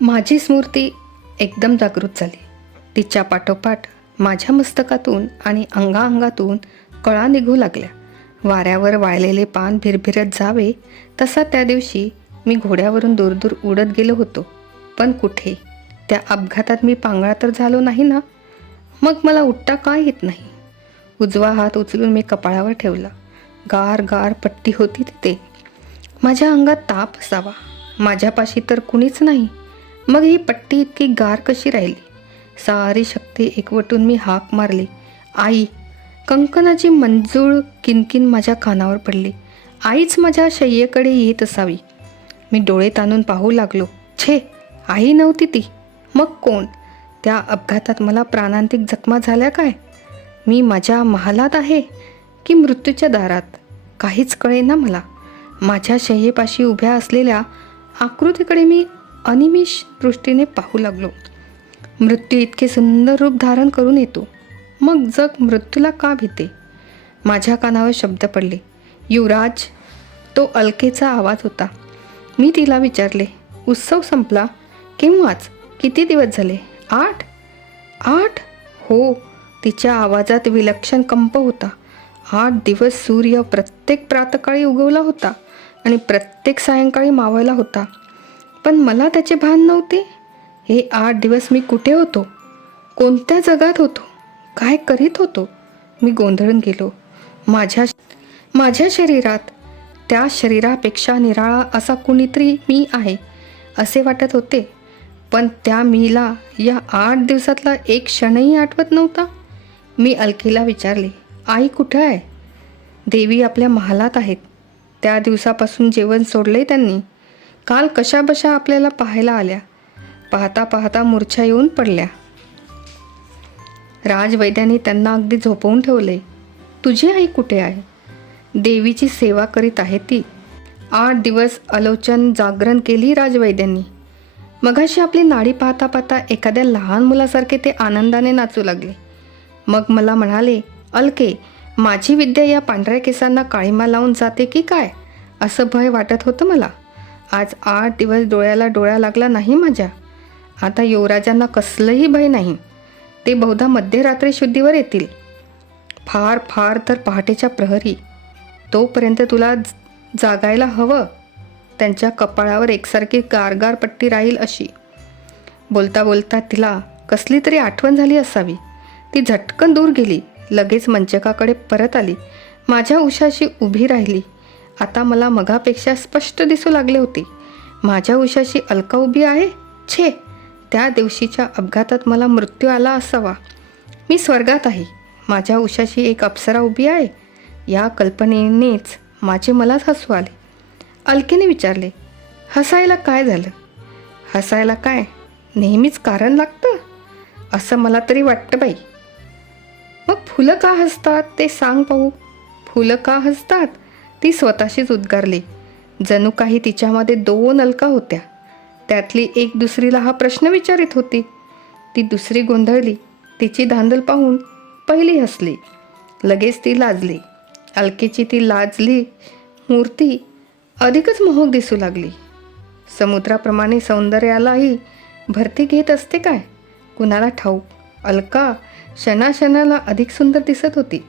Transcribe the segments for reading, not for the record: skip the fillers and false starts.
माझी स्मृती एकदम जागृत झाली. तिच्या पाठोपाठ माझ्या मस्तकातून आणि अंगाअंगातून कळा निघू लागल्या. वाऱ्यावर वाळलेले पान भिरभिरत जावे तसा त्या दिवशी मी घोड्यावरून दूर उडत गेलो होतो. पण कुठे? त्या अपघातात मी पांगळा तर झालो नाही ना? मग मला उठता का येत नाही? उजवा हात उचलून मी कपाळावर ठेवला. गार गार पट्टी होती तिथे. माझ्या अंगात ताप असावा, माझ्यापाशी तर कुणीच नाही. मग ही पट्टी इतकी गार कशी राहिली? सारी शक्ती एकवटून मी हाक मारली, आई. कंकणाची मंजूळ किनकिन माझ्या कानावर पडली. आईच माझ्या शय्येकडे येत असावी. मी डोळे ताणून पाहू लागलो. छे, आई नव्हती ती. मग कोण? त्या अपघातात मला प्राणांतिक जखमा झाल्या काय? मी माझ्या महालात आहे की मृत्यूच्या दारात? काहीच कळेना मला. माझ्या शय्येपाशी उभ्या असलेल्या आकृतीकडे मी अनिमिष दृष्टीने पाहू लागलो. मृत्यू इतके सुंदर रूप धारण करून येतो, मग जग मृत्यूला का भीते? माझ्या कानावर शब्द पडले, युवराज. तो अलकेचा आवाज होता. मी तिला विचारले, उत्सव संपला केव्हाच? किती दिवस झाले? 8? 8? हो. तिच्या आवाजात विलक्षण कंप होता. 8 दिवस सूर्य प्रत्येक प्रातकाळी उगवला होता आणि प्रत्येक सायंकाळी मावळला होता. पण मला त्याचे भान नव्हते. हे 8 दिवस मी कुठे होतो? कोणत्या जगात होतो? काय करीत होतो? मी गोंधळून गेलो. माझ्या शरीरात त्या शरीरापेक्षा निराळा असा कुणीतरी मी आहे असे वाटत होते. पण त्या मीला या 8 दिवसातला एक क्षणही आठवत नव्हता. मी अलकेला विचारले, आई कुठे आहे? देवी आपल्या महालात आहेत. त्या दिवसापासून जेवण सोडले त्यांनी. काल कशाबशा आपल्याला पाहायला आल्या. पाहता पाहता मूर्छा येऊन पडल्या. राजवैद्यांनी त्यांना अगदी झोपवून ठेवले. तुझी आई कुठे आहे? देवीची सेवा करीत आहे ती. 8 दिवस आलोचन जागरण केली राजवैद्यांनी. मगाशी आपली नाडी पाहता पाहता एखाद्या लहान मुलासारखे ते आनंदाने नाचू लागले. मग मला म्हणाले, अलके, माझी विद्या या पांढऱ्या केसांना काळीमा लावून जाते की काय असं भय वाटत होतं मला. आज 8 दिवस डोळ्याला डोळा लागला नाही माझ्या. आता युवराजांना कसलंही भय नाही. ते बहुधा मध्यरात्री शुद्धीवर येतील. फार फार तर पहाटेच्या प्रहरी. तोपर्यंत तुला जागायला हवं. त्यांच्या कपाळावर एकसारखी गारगार पट्टी राहील अशी. बोलता बोलता तिला कसली तरी आठवण झाली असावी. ती झटकन दूर गेली. लगेच मंचकाकडे परत आली. माझ्या उशाशी उभी राहिली. आता मला मगापेक्षा स्पष्ट दिसू लागले होते. माझ्या उशाशी अलका उभी आहे. छे, त्या दिवशीच्या अपघातात मला मृत्यू आला असावा. मी स्वर्गात आहे. माझ्या उशाशी एक अप्सरा उभी आहे. या कल्पनेनेच माझे मलाच हसू आले. अलकेने विचारले, हसायला काय झालं? हसायला काय नेहमीच कारण लागतं असं मला तरी वाटतं बाई. मग फुलं का हसतात ते सांग पाहू. फुलं का हसतात? ती स्वतःशीच उद्गारली. जणू काही तिच्यामध्ये 2 अलका होत्या. त्यातली एक दुसरीला हा प्रश्न विचारित होती. ती दुसरी गोंधळली. तिची धांदल पाहून पहिली हसली. लगेच ती लाजली. अलकेची ती लाजली मूर्ती अधिकच मोहक दिसू लागली. समुद्राप्रमाणे सौंदर्यालाही भरती घेत असते काय कुणाला ठाऊक. अलका क्षणाक्षणाला अधिक सुंदर दिसत होती.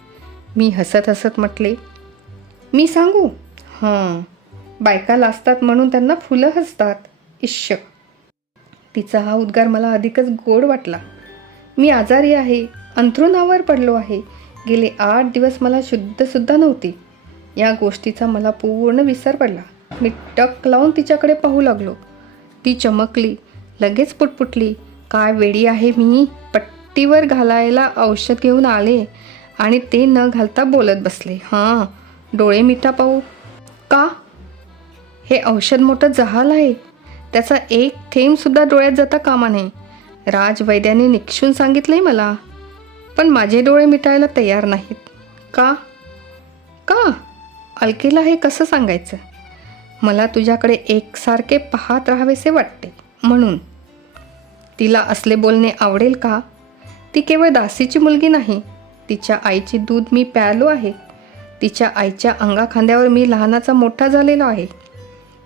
मी हसत हसत म्हटले, मी सांगू? हां, बायका लाजतात म्हणून त्यांना फुलं हसतात. इश्य. तिचा हा उद्गार मला अधिकच गोड वाटला. मी आजारी आहे. अंथरुणावर पडलो आहे. गेले 8 दिवस मला शुद्धसुद्धा नव्हती. या गोष्टीचा मला पूर्ण विसर पडला. मी टक लावून तिच्याकडे पाहू लागलो. ती चमकली. लगेच पुटपुटली, काय वेडी आहे मी. पट्टीवर घालायला औषध घेऊन आले आणि ते न घालता बोलत बसले. हां, डोळे मिटा पाहू. का? हे औषध मोठं जहाल आहे. त्याचा एक थेंबसुद्धा डोळ्यात जाता कामा नये. राजवैद्यांनी निक्षून सांगितलंय मला. पण माझे डोळे मिटायला तयार नाहीत. का? का? अलकेला हे कसं सांगायचं? मला तुझ्याकडे एकसारखे पाहत राहावेसे वाटते म्हणून. तिला असले बोलणे आवडेल का? ती केवळ दासीची मुलगी नाही. तिच्या आईचे दूध मी प्यायलो आहे. तिच्या आईच्या अंगाखांद्यावर मी लहानाचा मोठा झालेलो आहे.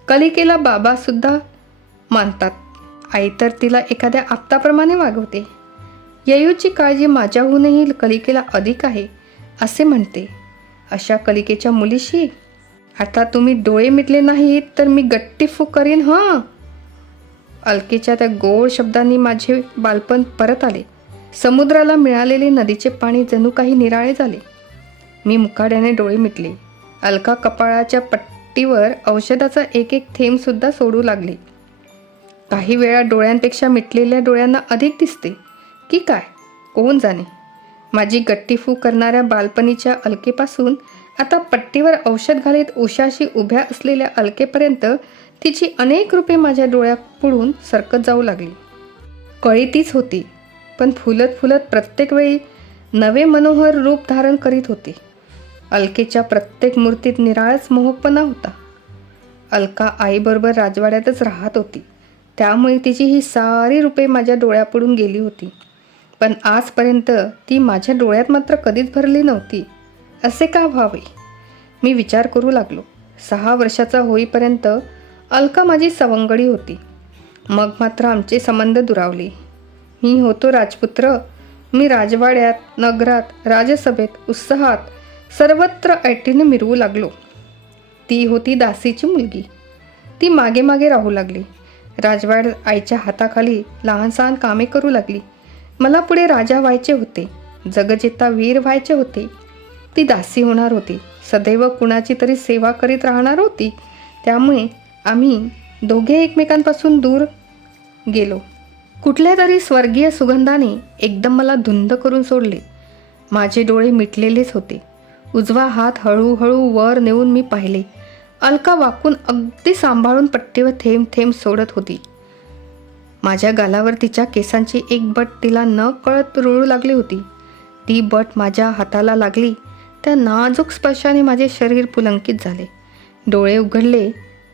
कलिकेला बाबासुद्धा मानतात. आई तर तिला एखाद्या आप्ताप्रमाणे वागवते. ययूची काळजी माझ्याहूनही कलिकेला अधिक आहे असे म्हणते. अशा कलिकेच्या मुलीशी आता तुम्ही डोळे मिटले नाहीत तर मी गट्टी फूक करीन हां. अलकेच्या त्या गोड शब्दांनी माझे बालपण परत आले. समुद्राला मिळालेले नदीचे पाणी जणू काही निराळे झाले. मी मुकाट्याने डोळे मिटले. अलका कपाळाच्या पट्टीवर औषधाचा एक एक थेंबसुद्धा सोडू लागली. काही वेळा डोळ्यांपेक्षा मिटलेल्या डोळ्यांना अधिक दिसते की काय कोण जाणे. माझी गट्टीफू करणाऱ्या बालपणीच्या अलकेपासून आता पट्टीवर औषध घालीत उशाशी उभ्या असलेल्या अलकेपर्यंत तिची अनेक रूपे माझ्या डोळ्यापुढून सरकत जाऊ लागली. कळी तीच होती, पण फुलत फुलत प्रत्येक वेळी नवे मनोहर रूप धारण करीत होते. अलकेच्या प्रत्येक मूर्तीत निराळाच मोहकपणा होता. अलका आईबरोबर राजवाड्यातच राहत होती, त्यामुळे तिची ही सारी रूपे माझ्या डोळ्यापुढून गेली होती. पण आजपर्यंत ती माझ्या डोळ्यात मात्र कधीच भरली नव्हती. असे का व्हावे? मी विचार करू लागलो. 6 वर्षाचा होईपर्यंत अलका माझी सवंगडी होती. मग मात्र आमचे संबंध दुरावले. मी होतो राजपुत्र. मी राजवाड्यात, नगरात, राजसभेत, उत्साहात सर्वत्र ऐटीने मिरवू लागलो. ती होती दासीची मुलगी. ती मागे मागे राहू लागली. राजवाड्यात आईच्या हाताखाली लहान सहान कामे करू लागली. मला पुढे राजा व्हायचे होते, जगजेता वीर व्हायचे होते. ती दासी होणार होती, सदैव कुणाची तरी सेवा करीत राहणार होती. त्यामुळे आम्ही दोघे एकमेकांपासून दूर गेलो. कुठल्या तरी स्वर्गीय सुगंधाने एकदम मला धुंद करून सोडले. माझे डोळे मिटलेलेच होते. उजवा हात हळूहळू वर नेऊन मी पाहिले. अलका वाकून अगदी सांभाळून पट्टीवर थेंब थेंब सोडत होती. माझ्या गालावर तिच्या केसांची एक बट तिला न कळत रुळू लागली होती. ती बट माझ्या हाताला लागली. त्या नाजूक स्पर्शाने माझे शरीर पुलंकित झाले. डोळे उघडले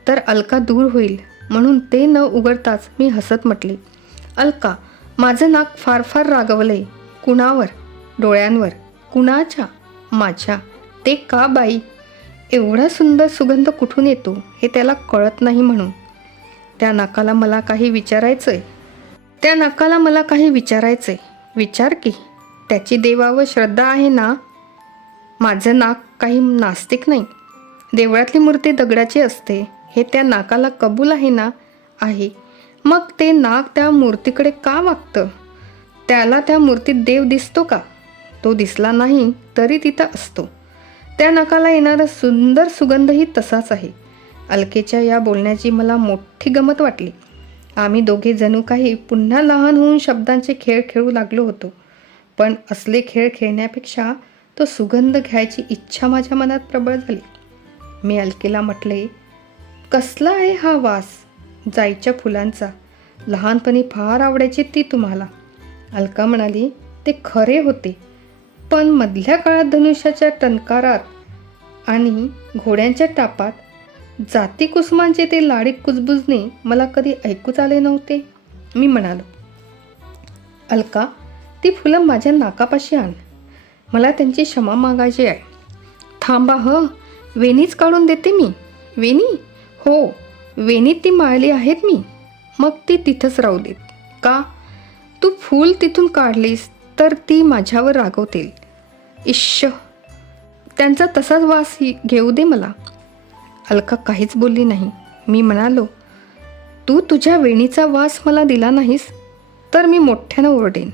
तर अलका दूर होईल म्हणून ते न उघडताच मी हसत म्हटले, अलका, माझं नाक फार फार रागवलंय. कुणावर? डोळ्यांवर. कुणाच्या? माझ्या. ते का बाई? एवढा सुंदर सुगंध कुठून येतो हे त्याला कळत नाही म्हणून. त्या नाकाला मला काही विचारायचंय. विचार की. त्याची देवावर श्रद्धा आहे ना? माझं नाक काही नास्तिक नाही. देवळातली मूर्ती दगडाची असते हे त्या नाकाला कबूल आहे ना? आहे. मग ते नाक त्या मूर्तीकडे का वागतं? त्याला त्या मूर्तीत देव दिसतो का? तो दिसला नाही तरी तिथं असतो. त्या नाकाला येणारा सुंदर सुगंधही तसाच आहे. अलकेच्या या बोलण्याची मला मोठी गंमत वाटली. आम्ही दोघे जणू काही पुन्हा लहान होऊन शब्दांचे खेळ खेळू लागलो होतो. पण असले खेळ खेळण्यापेक्षा तो सुगंध घ्यायची इच्छा माझ्या मनात प्रबळ झाली. मी अलकेला म्हटले, कसला आहे हा वास? जाईच्या फुलांचा. लहानपणी फार आवडायची ती तुम्हाला. अलका म्हणाली, ते खरे होते, पण मधल्या काळात धनुष्याच्या टंकारात आणि घोड्यांच्या टापात जाती कुसुमांचे ते लाडीत कुजबुजणे मला कधी ऐकूच आले नव्हते. मी म्हणालो, अलका, ती फुलं माझ्या नाकापाशी आण. मला त्यांची क्षमा मागायची आहे. थांबा वेणीच काढून देते मी. वेणी? हो, वेणीत ती माळली आहेत मी. मग ती तिथंच राहू देत. का? तू फूल तिथून काढलीस तर ती माझ्यावर रागवतील. इश्श, त्यांचा तसाच वास घेऊ दे मला. अलका काहीच बोलली नाही. मी म्हणालो, तू तुझ्या वेणीचा वास मला दिला नाहीस तर मी मोठ्यानं ओरडेन.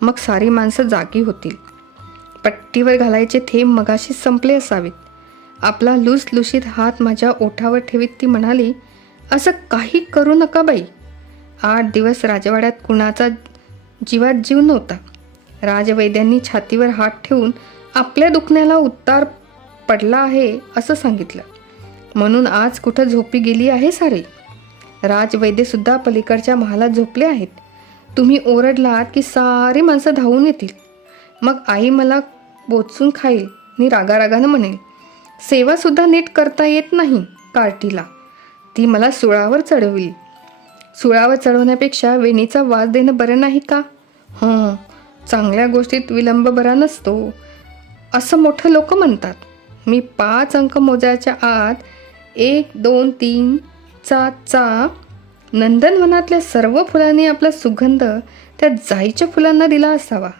मग सारी माणसं जागी होतील. पट्टीवर घालायचे थेंब मगाशीच संपले असावेत. आपला लुसलुशीत हात माझ्या ओठावर ठेवीत ती म्हणाली, असं काही करू नका बाई. 8 दिवस राजवाड्यात कुणाचा जीवात जीव नव्हता. राजवैद्यांनी छातीवर हात ठेवून आपल्या दुखण्याला उत्तार पडला आहे असं सांगितलं. म्हणून आज कुठं झोपी गेली आहे सारे. राजवैद्यसुद्धा पलीकडच्या महालात झोपले आहेत. तुम्ही ओरडलात की सारी माणसं धावून येतील. मग आई मला बोचून खाईल आणि रागारागानं म्हणेल, सेवासुद्धा नीट करता येत नाही कार्टीला. ती मला सुळावर चढविल. सुळावर चढवण्यापेक्षा वेणीचा वास देणं बरं नाही का? चांगल्या गोष्टीत विलंब बरा नसतो असं मोठं लोक म्हणतात. मी 5 अंक मोजायच्या आत 1 2 3 चा नंदनवनातल्या सर्व फुलांनी आपला सुगंध त्या जाईच्या फुलांना दिला असावा.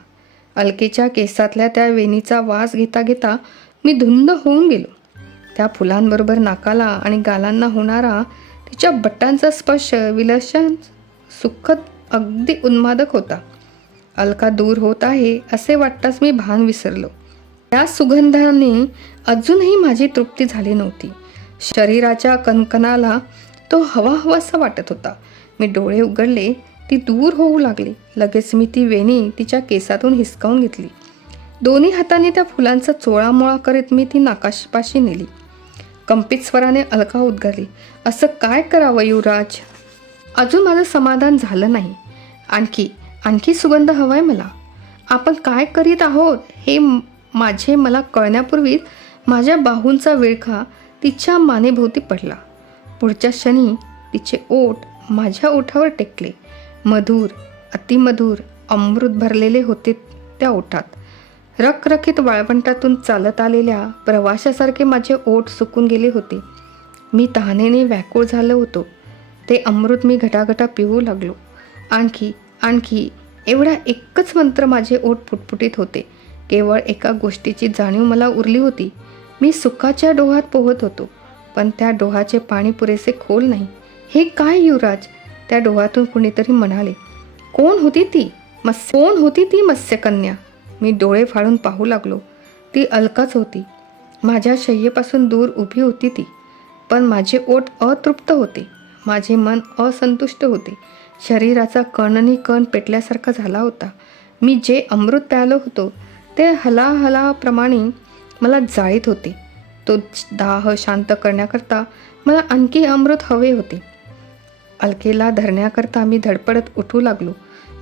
अलकेच्या केसातल्या त्या वेणीचा वास घेता घेता मी धुंद होऊन गेलो. त्या फुलांबरोबर नाकाला आणि गालांना होणारा तिच्या बट्टांचा स्पर्श विलक्षण, सुखद, अगदी उन्मादक होता. अलका दूर होत आहे असे वाटताच मी भान विसरलो. त्या सुगंधाने अजूनही माझी तृप्ती झाली नव्हती. शरीराच्या कणकणाला तो हवा हवासा वाटत होता. मी डोळे उघडले, ती दूर होऊ लागली. लगेच मी ती वेणी तिच्या केसातून हिसकावून घेतली. दोन्ही हातांनी त्या फुलांचा चोळामोळा करीत मी ती नाकापाशी नेली. कंपित स्वराने अलका उद्गारली, असं काय करावं युवराज? अजून माझं समाधान झालं नाही. आणखी सुगंध हवाय मला. आपण काय करीत आहोत हे मला कळण्यापूर्वीच माझ्या बाहूंचा विळखा तिच्या मानेभोवती पडला. पुढच्या क्षणी तिचे ओठ माझ्या ओठावर टेकले. मधुर, अतिमधुर अमृत भरलेले होते त्या ओठात. रखरखीत वाळवंटातून चालत आलेल्या प्रवाशासारखे माझे ओठ सुकून गेले होते. मी तहानेने व्याकुळ झालो होतो. ते अमृत मी घटाघटा पिऊ लागलो. आणखी एवढा एकच मंत्र माझे ओठ फुटफुटीत होते. केवळ एका गोष्टीची जाणीव मला उरली होती. मी सुखाच्या डोहात पोहत होतो, पण त्या डोहाचे पाणी पुरेसे खोल नाही. हे काय युवराज? त्या डोहातून कुणीतरी म्हणाले. कोण होती ती मत्स्यकन्या? मी डोळे फाडून पाहू लागलो. ती अलकाच होती. माझ्या शय्येपासून दूर उभी होती ती. पण माझे ओठ अतृप्त होते. माझे मन असंतुष्ट होते. शरीराचा कण पेटल्यासारखा झाला होता. मी जे अमृत प्यालो होतो ते हलाहलाप्रमाणे मला जाळीत होते. तो दाह शांत करण्याकरता मला आणखी अमृत हवे होते. अलकेला धरण्याकरता मी धडपडत उठू लागलो.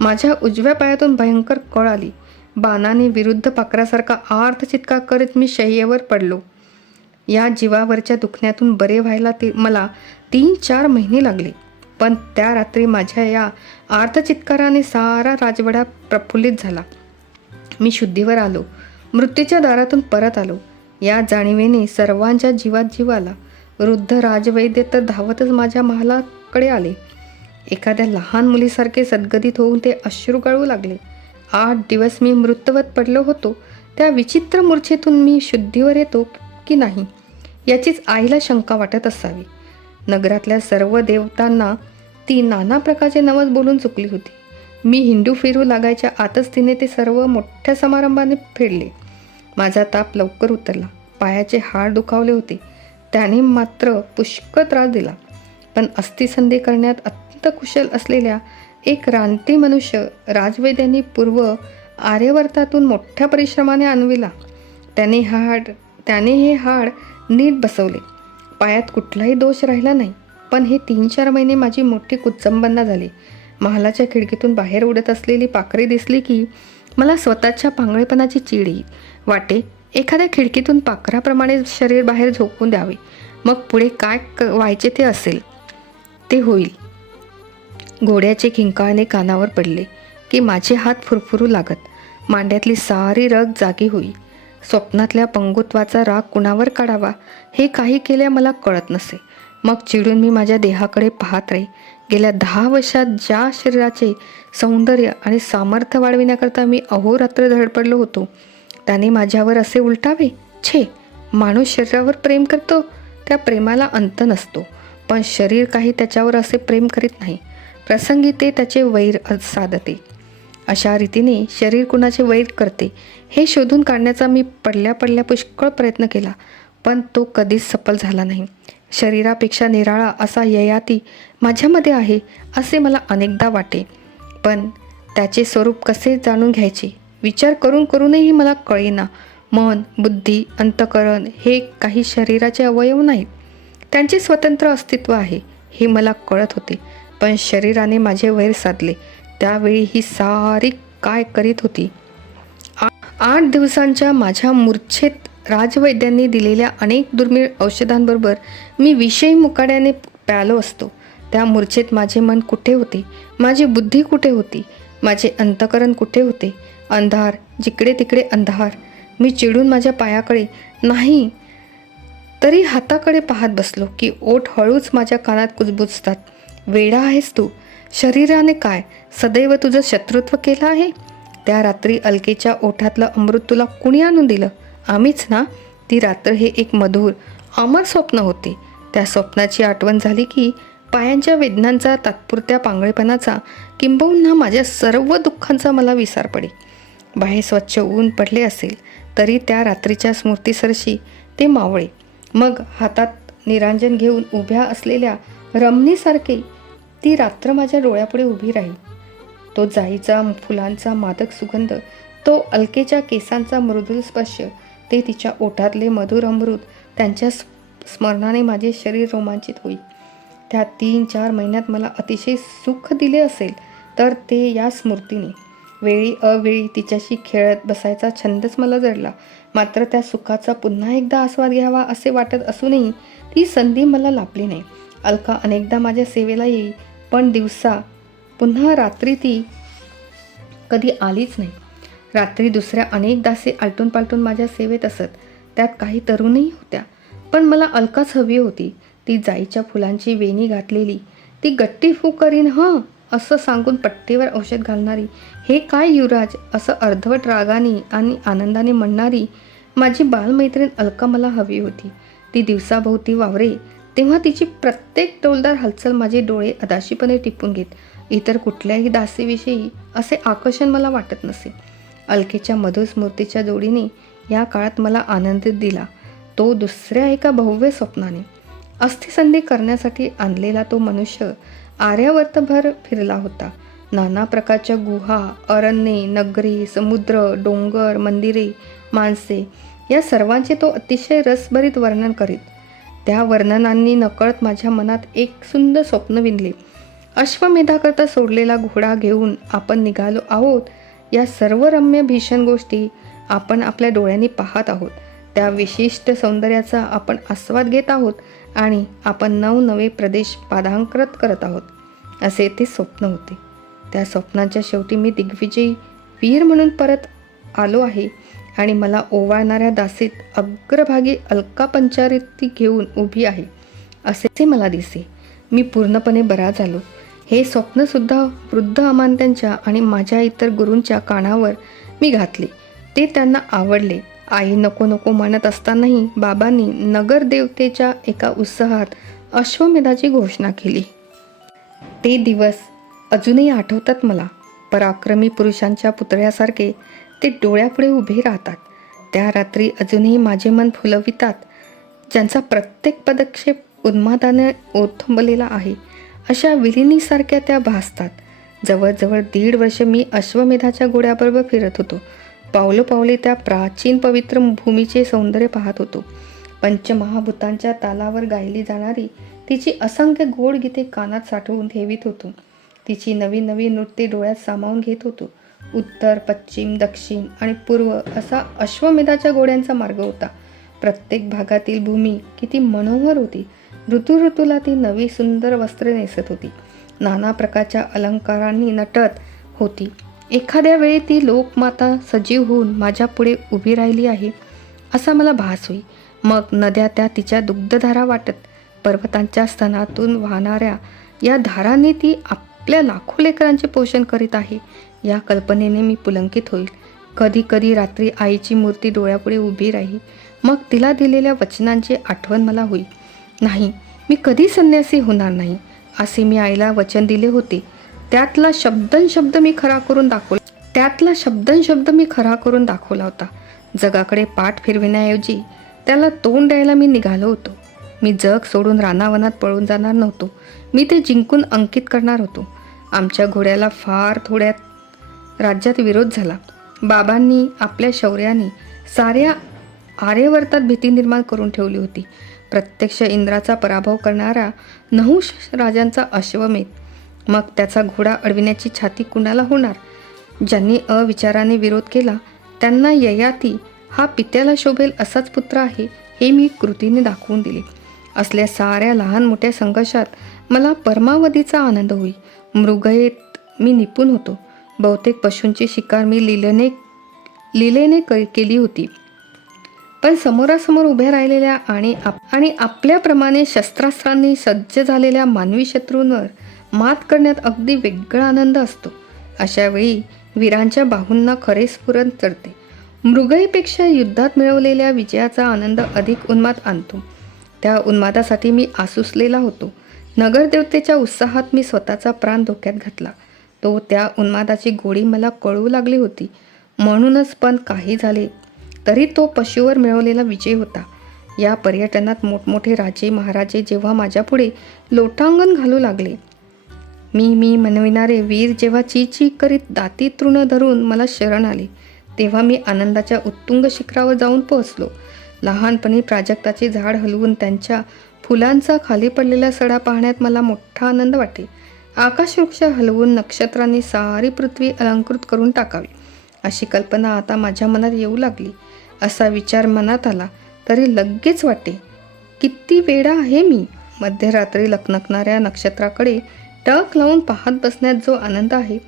माझ्या उजव्या पायातून भयंकर कळ आली. बाणाने विरुद्ध पाखरासारखा आर्त चित्कार करीत मी शय्येवर पडलो. या जीवावरच्या दुखण्यातून बरे व्हायला मला 3-4 महिने लागले. पण त्या रात्री माझ्या या आर्तचित्काराने सारा राजवाडा प्रफुल्लित झाला. मी शुद्धीवर आलो. मृत्यूच्या दारातून परत आलो. या जाणीवेने सर्वांच्या जीवात जीव आला. वृद्ध राजवैद्य तर धावतच माझ्या महालाकडे आले. एखाद्या लहान मुलीसारखे सद्गदित होऊन ते अश्रू गळू लागले. 8 दिवस मी मृतवत पडलो होतो. त्या विचित्र मूर्छेतून मी शुद्धीवर येतो की नाही याचीच आईला शंका वाटत असावी. नगरातल्या सर्व देवतांना ती नाना प्रकारचे नवस बोलून चुकली होती. मी हिंडू फिरू लागायच्या आतच तिने ते सर्व मोठ्या समारंभाने फेडले. माझा ताप लवकर उतरला. पायाचे हाड दुखावले होते. त्याने मात्र पुष्कळ त्रास दिला. पण अस्थिसंधी करण्यात अत्यंत कुशल असलेल्या एक रानटी मनुष्य राजवैद्यांनी पूर्व आर्यवर्तातून मोठ्या परिश्रमाने आणविला. त्याने हे हाड नीट बसवले. पायात कुठलाही दोष राहिला नाही. पण हे 3-4 महिने माझी मोठी कुचंबना झाली. महालाच्या खिडकीतून बाहेर उडत असलेली पाखरे दिसली की मला स्वतःच्या पांगळेपणाची चीड येईल. वाटे एखाद्या खिडकीतून पाखराप्रमाणे शरीर बाहेर झोकून द्यावे. मग पुढे काय व्हायचे ते असेल ते होईल. घोड्याचे किंकाळणे कानावर पडले की माझे हात फुरफुरू लागत. मांड्यातली सारी रग जागी होई. स्वप्नातल्या पंगुत्वाचा राग कुणावर काढावा हे काही केल्या मला कळत नसे. मग चिडून मी माझ्या देहाकडे पाहत राही. गेल्या 10 वर्षात ज्या शरीराचे सौंदर्य आणि सामर्थ्य वाढविण्याकरता मी अहोरात्र धडपडलो होतो त्याने माझ्यावर असे उलटावे. छे, माणूस शरीरावर प्रेम करतो, त्या प्रेमाला अंत नसतो. पण शरीर काही त्याच्यावर असे प्रेम करीत नाही. प्रसंगी ते त्याचे वैर साधते. अशा रीतीने शरीर कुणाचे वैर करते हे शोधून काढण्याचा मी पडल्या पुष्कळ प्रयत्न केला. पण तो कधीच सफल झाला नाही. शरीरापेक्षा निराळा असा ययाती माझ्यामध्ये आहे असे मला अनेकदा वाटे. पण त्याचे स्वरूप कसे जाणून घ्यायचे विचार करूनही मला कळेना. मन, बुद्धी, अंतःकरण हे काही शरीराचे अवयव नाहीत. त्यांचे स्वतंत्र अस्तित्व आहे हे मला कळत होते. पण शरीराने माझे वैर साधले. त्यावेळी ही सारी काय करीत होती? 8 दिवसांच्या माझ्या मूर्छेत राजवैद्यांनी दिलेल्या अनेक दुर्मिळ औषधांबरोबर मी विषयी मुकाड्याने प्यालो असतो. त्या मूर्छेत माझे मन कुठे होते? माझी बुद्धी कुठे होती? माझे अंतःकरण कुठे होते? अंधार, जिकडे तिकडे अंधार. मी चिडून माझ्या पायाकडे नाही तरी हाताकडे पाहत बसलो की ओठ हळूच माझ्या कानात कुजबुजतात. वेडा आहेस तू. शरीराने काय सदैव तुझं शत्रुत्व केलं आहे. त्या रात्री अलकेच्या ओठातलं अमृत तुला कुणी आणून दिलं? आम्हीच ना. ती रात्र हे एक मधुर अमर स्वप्न होते. त्या स्वप्नाची आठवण झाली की पायांच्या वेदनांचा, तात्पुरत्या पांगळेपणाचा, किंबहुना माझ्या सर्व दुःखांचा मला विसार पडे. बाहेर स्वच्छ ऊन पडले असेल तरी त्या रात्रीच्या स्मृतीसरशी ते मावळे. मग हातात निरांजन घेऊन उभ्या असलेल्या रमणीसारखे ती रात्र माझ्या डोळ्यापुढे उभी राहील. तो जाईचा फुलांचा मादक सुगंध, तो अलकेच्या केसांचा मृदुल स्पर्श, ते तिच्या ओठातले मधुर अमृत, त्यांच्या स्मरणाने माझे शरीर रोमांचित होईल. त्या 3-4 महिन्यात मला अतिशय सुख दिले असेल तर ते या स्मृतीने. वेळी अवेळी तिच्याशी खेळत बसायचा छंदच मला जडला. मात्र त्या सुखाचा पुन्हा एकदा आस्वाद घ्यावा असे वाटत असूनही ती संधी मला लाभली नाही. अलका अनेकदा माझ्या सेवेला येई, पण दिवसा पुन्हा रात्री ती कधी आलीच नाही. रात्री दुसऱ्या अनेक दासी आलटून पालटून माझ्या सेवेत असत. त्यात काही तरुणही होत्या, पण मला अलकाच हवी होती. ती जाईच्या फुलांची वेणी घातलेली, ती गट्टी फू करीन हं असं सांगून पट्टीवर औषध घालणारी, हे काय युवराज असं अर्धवट रागाने आणि आनंदाने म्हणणारी माझी बालमैत्रीण अलका मला हवी होती. ती दिवसाभोवती वावरे तेव्हा तिची प्रत्येक डौलदार हालचाल माझे डोळे अदाशीपणे टिपून घेत. इतर कुठल्याही दासीविषयी असे आकर्षण मला वाटत नसे. अलकेच्या मधुर स्मृतीच्या जोडीने या काळात मला आनंद दिला, तो दुसऱ्या एका भव्य स्वप्नाने. अस्थिसंधी करण्यासाठी आणलेला तो मनुष्य आर्यावर्तभर फिरला होता. नाना प्रकारच्या गुहा, अरण्ये, नगरे, समुद्र, डोंगर, मंदिरे, माणसे या सर्वांचे तो अतिशय रसभरीत वर्णन करीत. त्या वर्णनांनी नकळत माझ्या मनात एक सुंदर स्वप्न विणले. अश्वमेधाकरता सोडलेला घोडा घेऊन आपण निघालो आहोत. या सर्व रम्य भीषण गोष्टी आपण आपल्या डोळ्यांनी पाहत आहोत. त्या विशिष्ट सौंदर्याचा आपण आस्वाद घेत आहोत आणि आपण नवनवे प्रदेश पादांकृत करत आहोत. असे ते स्वप्न होते. त्या स्वप्नाच्या शेवटी मी दिग्विजयी वीर म्हणून परत आलो आहे आणि मला ओवाळणाऱ्या दासीत अग्रभागी अलका पंचारिती घेऊन उभी आहे असे मला दिसे. मी पूर्णपणे बरा झालो. हे स्वप्नसुद्धा वृद्ध अमात्यांच्या आणि माझ्या इतर गुरूंच्या कानावर मी घातले. ते त्यांना आवडले. आई नको नको म्हणत असतानाही बाबांनी नगरदेवतेच्या एका उत्सवात अश्वमेधाची घोषणा केली. ते दिवस अजूनही आठवतात मला. पराक्रमी पुरुषांच्या पुतळ्यासारखे ते डोळ्यापुढे उभे राहतात. त्या रात्री अजूनही माझे मन फुलवितात, ज्यांचा प्रत्येक पदक्षेप उन्मादाने ओथंबलेला आहे. अशा विलिनीसारख्या त्या भासतात. जवळजवळ 1.5 वर्ष मी अश्वमेधाच्या घोड्याबरोबर फिरत होतो. पावलोपावले त्या प्राचीन पवित्र भूमीचे सौंदर्य पाहत होतो. पंचमहाभूतांच्या तालावर गायली जाणारी तिची असंख्य गोड गीते कानात साठवून ठेवीत होतो. तिची नवीन नवीन नृत्ये डोळ्यात सामावून घेत होतो. उत्तर, पश्चिम, दक्षिण आणि पूर्व असा अश्वमेधाच्या घोड्यांचा मार्ग होता. प्रत्येक भागातील भूमी किती मनोहर होती. ऋतूला ती नवी सुंदर वस्त्रे नेसत होती. नाना प्रकारच्या अलंकारांनी नटत होती. एखाद्या वेळी ती लोकमाता सजीव होऊन माझ्या पुढे उभी राहिली आहे असा मला भास होई. मग नद्या त्या तिच्या दुग्धधारा वाटत. पर्वतांच्या स्तनातून वाहणाऱ्या या धारांनी ती आपल्या लाखो लेकरांचे पोषण करीत आहे या कल्पनेने मी पुलंकित होईल. कधी कधी रात्री आईची मूर्ती डोळ्यापुढे उभी राही. मग तिला दिलेल्या वचनांची आठवण मला होई. नाही, मी कधी संन्यासी होणार नाही असे मी आईला वचन दिले होते. त्यातला शब्दनशब्द मी खरा करून दाखवला होता. जगाकडे पाठ फिरविण्याऐवजी त्याला तोंड द्यायला मी निघालो होतो. मी जग सोडून रानावनात पळून जाणार नव्हतो. मी ते जिंकून अंकित करणार होतो. आमच्या घोड्याला फार थोड्यात राज्यात विरोध झाला. बाबांनी आपल्या शौर्याने साऱ्या आर्यवर्तात भीती निर्माण करून ठेवली होती. प्रत्यक्ष इंद्राचा पराभव करणारा नहुष राजांचा अश्वमेध. मग त्याचा घोडा अडविण्याची छाती कुणाला होणार? ज्यांनी अविचाराने विरोध केला त्यांना ययाती हा पित्याला शोभेल असाच पुत्र आहे हे मी कृतीने दाखवून दिले. असल्या साऱ्या लहान मोठ्या संघर्षात मला परमावधीचा आनंद होई. मृगयेत मी निपुण होतो. बहुतेक पशूंची शिकार मी लीलेने केली होती. पण समोरासमोर उभ्या राहिलेल्या आणि आपल्याप्रमाणे शस्त्रास्त्रांनी सज्ज झालेल्या मानवी शत्रूंवर मात करण्यात अगदी वेगळा आनंद असतो. अशा वेळी वीरांच्या बाहूंना खरे स्फुरण चढते. मृगईपेक्षा युद्धात मिळवलेल्या विजयाचा आनंद अधिक उन्माद आणतो. त्या उन्मादासाठी मी आसुसलेला होतो. नगरदेवतेच्या उत्साहात मी स्वतःचा प्राण धोक्यात घातला. त्या उन्मादाची गोडी मला कळू लागली होती. म्हणूनच पण काही झाले तरी तो पशुवर मिळवलेला विजय होता. या पर्यटनात मोठमोठे राजे महाराजे जेव्हा माझ्यापुढे लोटांगण घालू लागले, मी म्हणविणारे वीर जेव्हा ची करीत दाती तृण धरून मला शरण आले, तेव्हा मी आनंदाच्या उत्तुंग शिखरावर जाऊन पोहोचलो. लहानपणी प्राजक्ताचे झाड हलवून त्यांच्या फुलांचा खाली पडलेला सडा पाहण्यात मला मोठा आनंद वाटे. आकाशवृक्ष हलवून नक्षत्रांनी सारी पृथ्वी अलंकृत करून टाकावी अशी कल्पना आता माझ्या मनात येऊ लागली. असा विचार मनात आला तरी लगेच वाटे, किती वेडा आहे मी. मध्यरात्री लखनकणाऱ्या नक्षत्राकडे टक लावून पाहत बसण्यात जो आनंद आहे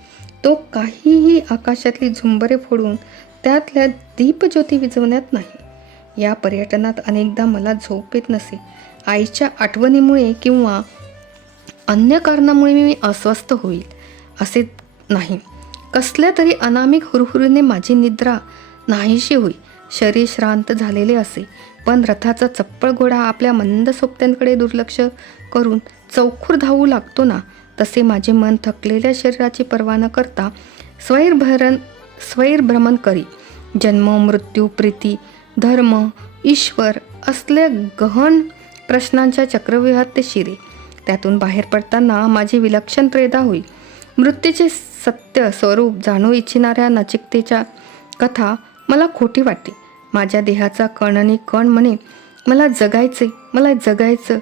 तो काहीही आकाशातली झुंबरे फोडून त्यातल्या दीपज्योती विझवण्यात नाही. या पर्यटनात अनेकदा मला झोप येत नसे. आईच्या आठवणीमुळे किंवा अन्य कारणामुळे मी अस्वस्थ होईल असे नाही. कसल्या तरी अनामिक हुरहुरीने माझी निद्रा नाहीशी होई. शरीर श्रांत झालेले असे, पण रथाचा चप्पळ घोडा आपल्या मंद सोबत्यांकडे दुर्लक्ष करून चौखूर धावू लागतो ना, तसे माझे मन थकलेल्या शरीराची पर्वा न करता स्वैरभ्रमण करी. जन्म मृत्यू प्रीती धर्म ईश्वर असल्या गहन प्रश्नांच्या चक्रव्यूहात ते शिरे. त्यातून बाहेर पडताना माझी विलक्षण त्रेधा होई. मृत्यूचे सत्य स्वरूप जाणू इच्छिणाऱ्या नचिकेतेच्या कथा मला खोटी वाटते. माझ्या देहाचा कण म्हणे, मला जगायचं.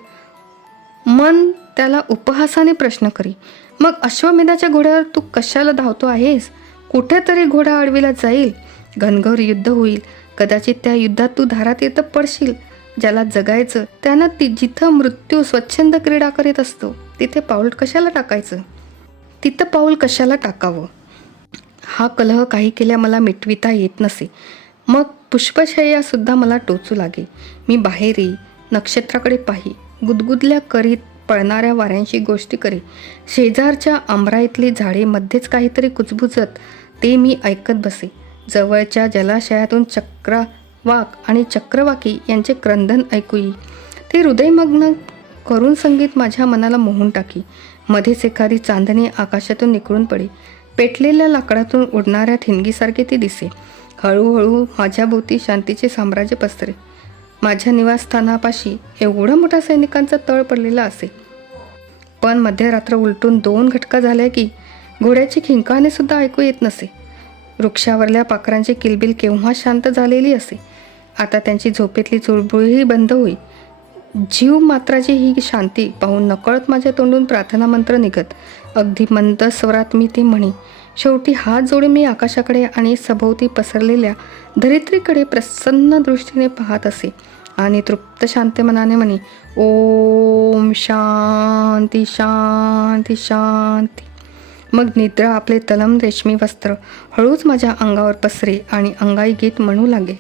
मन त्याला उपहासाने प्रश्न करी, मग अश्वमेधाच्या घोड्यावर तू कशाला धावतो आहेस? कुठेतरी घोडा अडविला जाईल, घनघोर युद्ध होईल, कदाचित त्या युद्धात तू धारातीर्थ पडशील. ज्याला जगायचं त्यानं जिथं मृत्यू स्वच्छंद क्रीडा करीत असतो तिथं पाऊल कशाला टाकावं? हा कलह काही केल्या मला मिटविता येत नसे. मग पुष्पशय्या सुद्धा मला टोचू लागे. मी बाहेर येई, नक्षत्राकडे पाही, गुदगुदल्या करीत पळणाऱ्या वाऱ्यांशी गोष्टी करे. शेजारच्या आंबराईतली झाडे मध्येच काहीतरी कुजबुजत ते मी ऐकत बसे. जवळच्या जलाशयातून चक्रवाक आणि चक्रवाकी यांचे क्रंदन ऐकू येई. ते हृदयमग्न करून संगीत माझ्या मनाला मोहून टाकी. मध्येच एखादी चांदणी आकाशातून निखळून पडे. पेटलेल्या लाकडातून उडणाऱ्या ठिणगीसारखे ती दिसे. हळूहळू माझ्याभोवती शांतीचे साम्राज्य पसरे. माझ्या निवासस्थानापाशी एवढा मोठा सैनिकांचा तळ पडलेला असे. पण मध्यरात्र उलटून 2 घटका झाल्या की घोड्याची खिंकाळणे सुद्धा ऐकू येत नसे. वृक्षावरल्या पाखरांची किलबिल केव्हा शांत झालेली असे. आता त्यांची झोपेतली चुळबुळही बंद होई. जीव मात्राची ही शांती पाहून नकळत माझ्या तोंडून प्रार्थना मंत्र निघत. अगदी मंद स्वरात मी ते म्हणे. शेवटी हात जोडून मी आकाशाकडे आणि सभोवती पसरलेल्या धरित्रीकडे प्रसन्न दृष्टीने पाहत असे आणि तृप्त शांत मनाने म्हणे, ओम शांती शांती शांती. मग निद्रा आपले तलम रेशमी वस्त्र हळूच माझ्या अंगावर पसरे आणि अंगाई गीत म्हणू लागे.